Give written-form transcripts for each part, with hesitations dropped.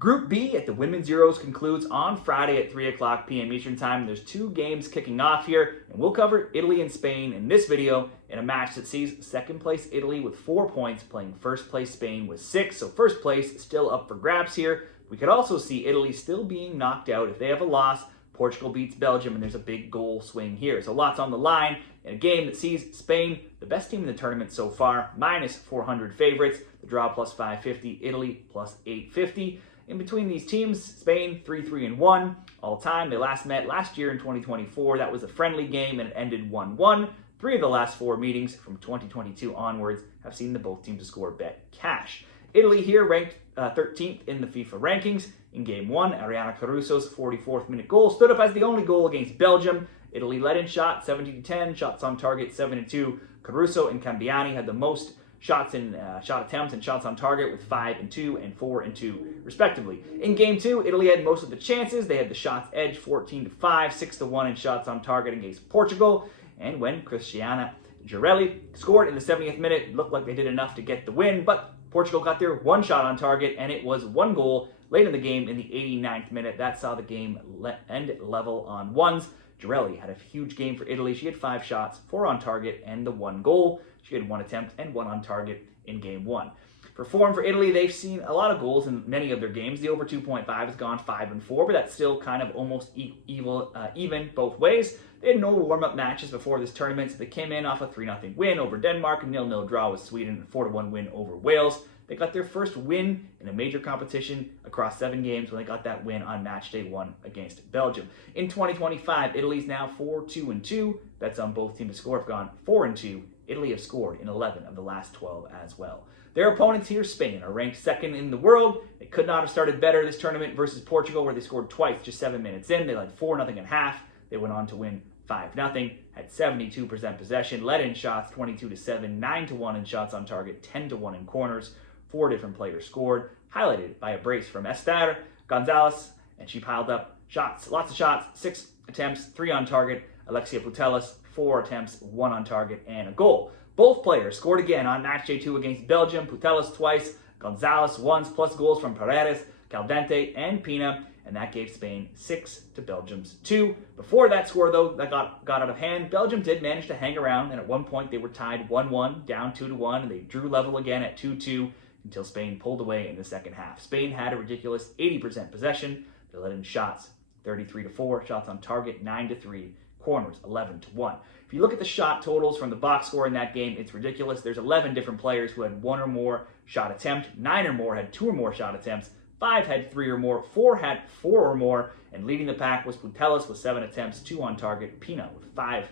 Group B at the Women's Euros concludes on Friday at 3 o'clock p.m. Eastern Time. There's two games kicking off here, and we'll cover Italy and Spain in this video in a match that sees second place Italy with 4 points playing first place Spain with 6. So first place still up for grabs here. We could also see Italy still being knocked out if they have a loss. Portugal beats Belgium, and there's a big goal swing here. So lots on the line in a game that sees Spain, the best team in the tournament so far, minus 400 favorites. The draw plus 550, Italy plus 850. In between these teams, Spain 3-3-1 all time. They last met last year in 2024. That was a friendly game and it ended 1-1. 3 of the last 4 meetings from 2022 onwards have seen the both teams to score bet cash. Italy here ranked 13th in the FIFA rankings. In game 1, Ariana Caruso's 44th minute goal stood up as the only goal against Belgium. Italy led in shot 70-10, shots on target 7-2. Caruso and Cambiani had the most shots in shot attempts and shots on target with 5-2 and 4-2 respectively. In game 2, Italy had most of the chances. They had the shots edge 14-5, 6-1 in shots on target against Portugal. And when Cristiana Girelli scored in the 70th minute, it looked like they did enough to get the win, but Portugal got their 1 shot on target, and it was 1 goal late in the game in the 89th minute. That saw the game end level on ones. Girelli had a huge game for Italy. She had 5 shots, 4 on target, and the 1 goal. She had 1 attempt and 1 on target in game 1. For form for Italy, they've seen a lot of goals in many of their games. The over 2.5 has gone 5-4, but that's still kind of almost even both ways. They had no warm-up matches before this tournament, so they came in off a 3-0 win over Denmark, a 0-0 draw with Sweden, and a 4-1 win over Wales. They got their first win in a major competition across 7 games when they got that win on Matchday 1 against Belgium. In 2025, Italy's now 4-2-2. Bets on both teams to score have gone 4-2. Italy have scored in 11 of the last 12 as well. Their opponents here, Spain, are ranked 2nd in the world. They could not have started better this tournament versus Portugal, where they scored twice just 7 minutes in. They led 4-0 at half. They went on to win 5-0, had 72% possession, led in shots 22-7, 9-1 in shots on target, 10-1 in corners. 4 different players scored, highlighted by a brace from Esther Gonzalez, and she piled up shots, lots of shots, 6 attempts, 3 on target. Alexia Putellas, 4 attempts, 1 on target, and a goal. Both players scored again on Matchday 2 against Belgium, Putellas twice, Gonzalez once, plus goals from Paredes, Caldente, and Pina, and that gave Spain 6 to Belgium's 2. Before that score, though, that got out of hand, Belgium did manage to hang around, and at one point they were tied 1-1, down 2-1, and they drew level again at 2-2 until Spain pulled away in the second half. Spain had a ridiculous 80% possession. They let in shots 33-4, shots on target 9-3, corners 11-1. If you look at the shot totals from the box score in that game, it's ridiculous. There's 11 different players who had 1 or more shot attempt, 9 or more had 2 or more shot attempts, 5 had 3 or more, 4 had 4 or more, and leading the pack was Putellas with 7 attempts, 2 on target, Pina with 5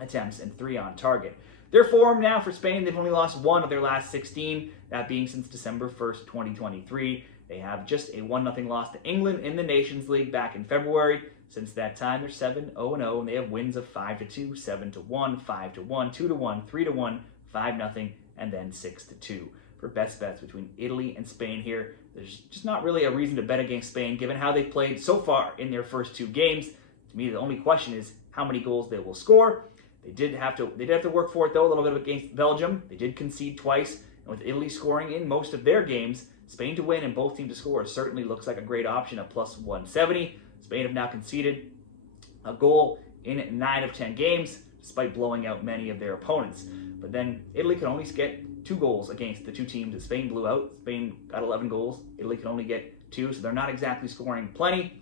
attempts and 3 on target. Their form now for Spain, they've only lost 1 of their last 16, that being since December 1st, 2023. They have just a 1-0 loss to England in the Nations League back in February. Since that time, they're 7-0-0, and they have wins of 5-2, 7-1, 5-1, 2-1, 3-1, 5-0, and then 6-2. For best bets between Italy and Spain here, there's just not really a reason to bet against Spain, given how they've played so far in their first 2 games. To me, the only question is how many goals they will score. They did have to work for it, though, a little bit against Belgium. They did concede twice, and with Italy scoring in most of their games, Spain to win and both teams to score certainly looks like a great option at plus 170. Spain have now conceded a goal in 9 of 10 games, despite blowing out many of their opponents. But then Italy can only get 2 goals against the 2 teams that Spain blew out. Spain got 11 goals. Italy can only get 2, so they're not exactly scoring plenty.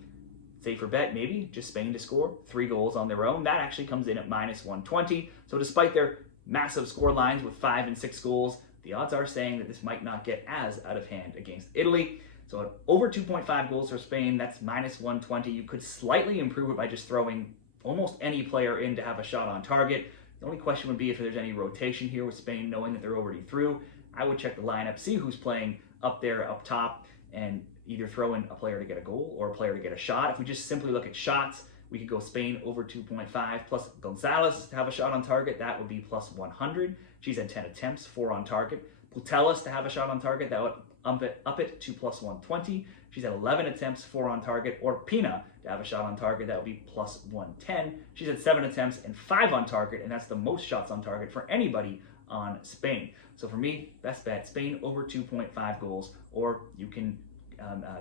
Safer bet, maybe, just Spain to score 3 goals on their own. That actually comes in at minus 120. So despite their massive score lines with 5 and 6 goals, the odds are saying that this might not get as out of hand against Italy. So at over 2.5 goals for Spain, that's minus 120. You could slightly improve it by just throwing almost any player in to have a shot on target. The only question would be if there's any rotation here with Spain, knowing that they're already through. I would check the lineup, see who's playing up there, up top, and either throw in a player to get a goal or a player to get a shot. If we just simply look at shots, we could go Spain over 2.5 plus Gonzalez to have a shot on target. That would be plus 100. She's had 10 attempts, 4 on target. Putellas to have a shot on target. That would up it to plus 120. She's had 11 attempts, 4 on target. Or Pina to have a shot on target. That would be plus 110. She's had 7 attempts and 5 on target, and that's the most shots on target for anybody on Spain. So for me, best bet, Spain over 2.5 goals, or you can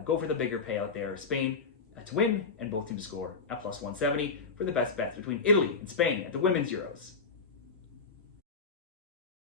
go for the bigger payout there. Spain to win and both teams to score at plus 170 for the best bets between Italy and Spain at the Women's Euros.